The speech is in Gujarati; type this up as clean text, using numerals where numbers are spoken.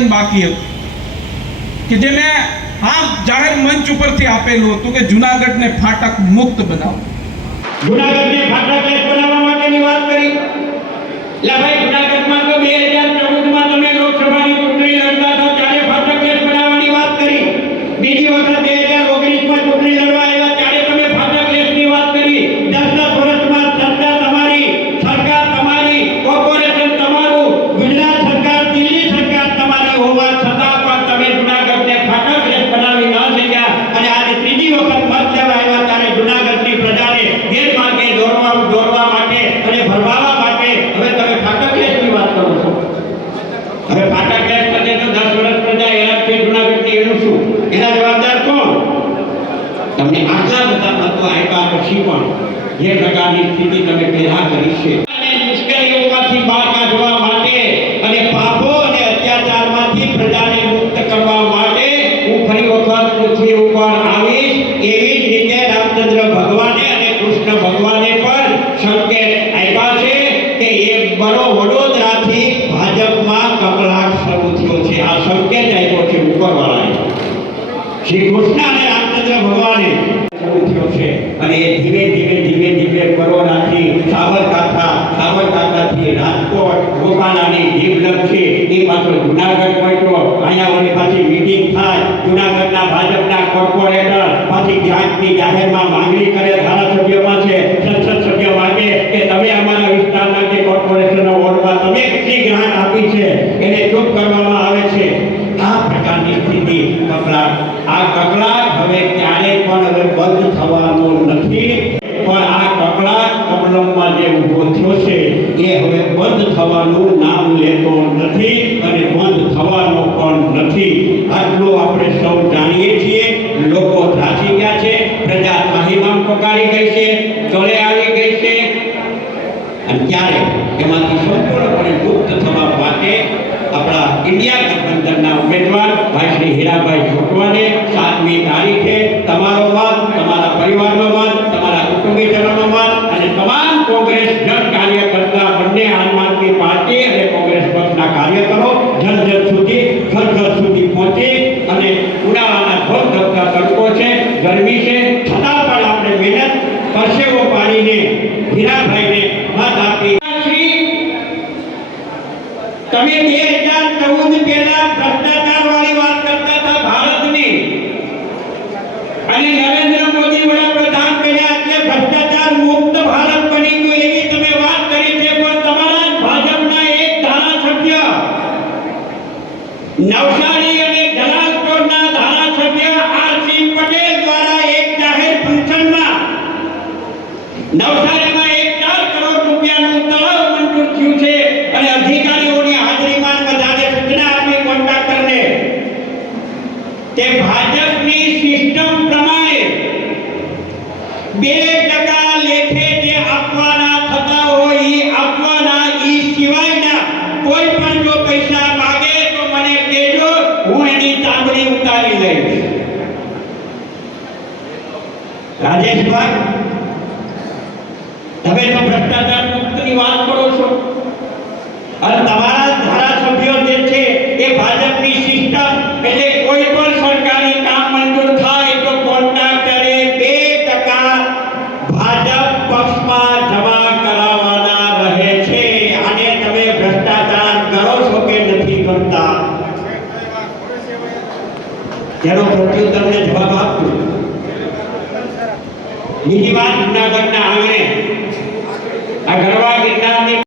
નિવેદન બાકી હતું કે જે મેં આ જાહેર મંચ ઉપરથી આપેલું હતું કે જુનાગઢને ફાટક મુક્ત બનાવો. જુનાગઢને ફાટક બનાવવા માટેની વાત કરી. લા ભાઈ, જુનાગઢમાં તો 2014માં તમે લોકસભાની ચૂંટણી લડતા હતા ત્યારે ફાટક બનાવવાની વાત કરી. બીજી વખત 2019માં ચૂંટણી લડવા આવ્યા ત્યારે તમે ફાટક ની વાત કરી. 10 વર્ષમાં સરકાર તમારી, કોર્પોરેશન તમારું, ગુજરાત સરકાર, દિલ્હી સરકાર તમારી હોવા છતાં પણ તમે જુનાગઢને ફાટક બનાવી ન શક્યા. અને આજે ત્રીજી વખત મત લેવા આવ્યા ત્યારે જુનાગઢની પ્રજાને ગેરમાર્ગે દોરવા માટે અને ભરમાવા માટે હવે તમે ફાટક ની વાત કરો છો. હવે ફાટક પછી તો 10 વર્ષ પ્રજા હેરાન છે જુનાગઢની, એનું શું? એના જવાબદાર કોણ? તમને આટલા બધા મતો આપ્યા પછી પણ જે પ્રકારની સ્થિતિ તમે પેદા કરી છે અને મુશ્કેલીઓમાંથી બહાર કાઢવા માટે અને પાપો અને અત્યાચારમાંથી પ્રજાને મુક્ત કરવા માટે હું ફરી વખત પૃથ્વી ઉપર આવીશ. એવી જ રીતે રામચંદ્ર ભગવાને અને કૃષ્ણ ભગવાને પણ સંકેત આપ્યા છે કે એ વડોદરાથી ભાજપમાં કકળાટ શરૂ થયો છે. આ સંકેત આપ્યો છે ઉપરવાળાએ. શ્રી કૃષ્ણ અને રામચંદ્ર ભગવાને શરૂ થયો છે અને એ ધીમે ધીમે બરોડાથી સાબરકાંઠાથી રાજકોટ, ગોપાલાની જીવલક છે એ પાછો જુનાગઢ પહોંચ્યો. અહીંયા વળી પાછી મીટિંગ થાય, જુનાગઢના ભાજપના કોર્પોરેટર પાછી ગ્રાન્ટની જાહેરમાં માંગણી કરે ધારાસભ્યોમાં છે, સંસદ સભ્યો માટે કે તમે અમારા વિસ્તારના જે કોર્પોરેશનના વોર્ડમાં તમે કેટલી ગ્રાન્ટ આપી છે એને ચૂપ કરવામાં આવે છે. આ પ્રકારની સ્થિતિ કકળાટ. આ કકળાટ હવે ક્યારે પણ હવે બંધ થવાનો નથી. પણ આ કકળાટ કમલમમાં જે ઊભો થયો છે એ હવે બંધ થવાનું નામ લેતો નથી અને બંધ થવાનો પણ નથી. આટલું આપણે સૌ જાણીએ છીએ. લોકો ત્રાસી ગયા છે, પ્રજા ત્રાહિમામ પકારી ગઈ છે, ચોલે આવી ગઈ છે. અને ત્યારે એમાંથી સંપૂર્ણપણે મુક્ત થવા માટે આપણા ઇન્ડિયા ગઠબંધનના ઉમેદવાર ભાઈ શ્રી હીરાભાઈ જોટવાને 7મી તારીખે તમારો મત, તમારા પરિવારનો મત, તમારા કુટુંબીજનોનો મત અને તમામ કોંગ્રેસ જન કાર્યકર્તા, બંને આમ આદમી પાર્ટી અને કોંગ્રેસ પક્ષના કાર્યકરો જન સુધી, ઘર સુધી પહોંચી અને ઉનાળાના ઘોર ધબકા તડકો છે, ગરમી છે, છતાં પણ આપણે મહેનત પરસેવો પાડીને હીરાભાઈને મત આપી. તમે 2014 પહેલા ભ્રષ્ટાચાર વાળી વાત કરતા હતા ભારતની, અને નરેન્દ્ર મોદી વડાપ્રધાન બન્યા એટલે ભ્રષ્ટાચાર મુક્ત ભારત બની ગયું એવી તમે વાત કરી છે. પણ તમારા ભાજપના એક ધારાસભ્ય, નવસારી અને જલાલપોરના ધારાસભ્ય આરસી પટેલ દ્વારા એક જાહેર ફંક્શનમાં નવસારીમાં 4 કરોડ રૂપિયાનું તળાવ મંજૂર થયું છે અને અધિકારીઓની હાજરીમાં બધાને સૂચના આપી કોન્ટ્રાક્ટરને કે ભાજપની સિસ્ટમ પ્રમાણે 2% લેખે જે આપવાના થતા હોય એ આપવાના, એ સિવાયના કોઈ પણ જો પૈસા માંગે તો મને કહેજો, હું એની ચામડી ઉતારી લઈશ. રાજેશભાઈ, તમે તો ભ્રષ્ટાચાર મુક્તની વાત કરો છો અને તમારા ધારાસભ્યો જે છે એ ભાજપની સિસ્ટમ એટલે કોઈ પણ સરકારી કામ મંજૂર થાય તો કોન્ટ્રાક્ટરે 2% ભાજપ પક્ષમાં જમા કરાવવાના રહે છે. અને તમે ભ્રષ્ટાચાર કરો છો કે નથી કરતા તેનો પ્રત્યુત્તરને જવાબ આપજો. બીજી વાત, જુનાગઢના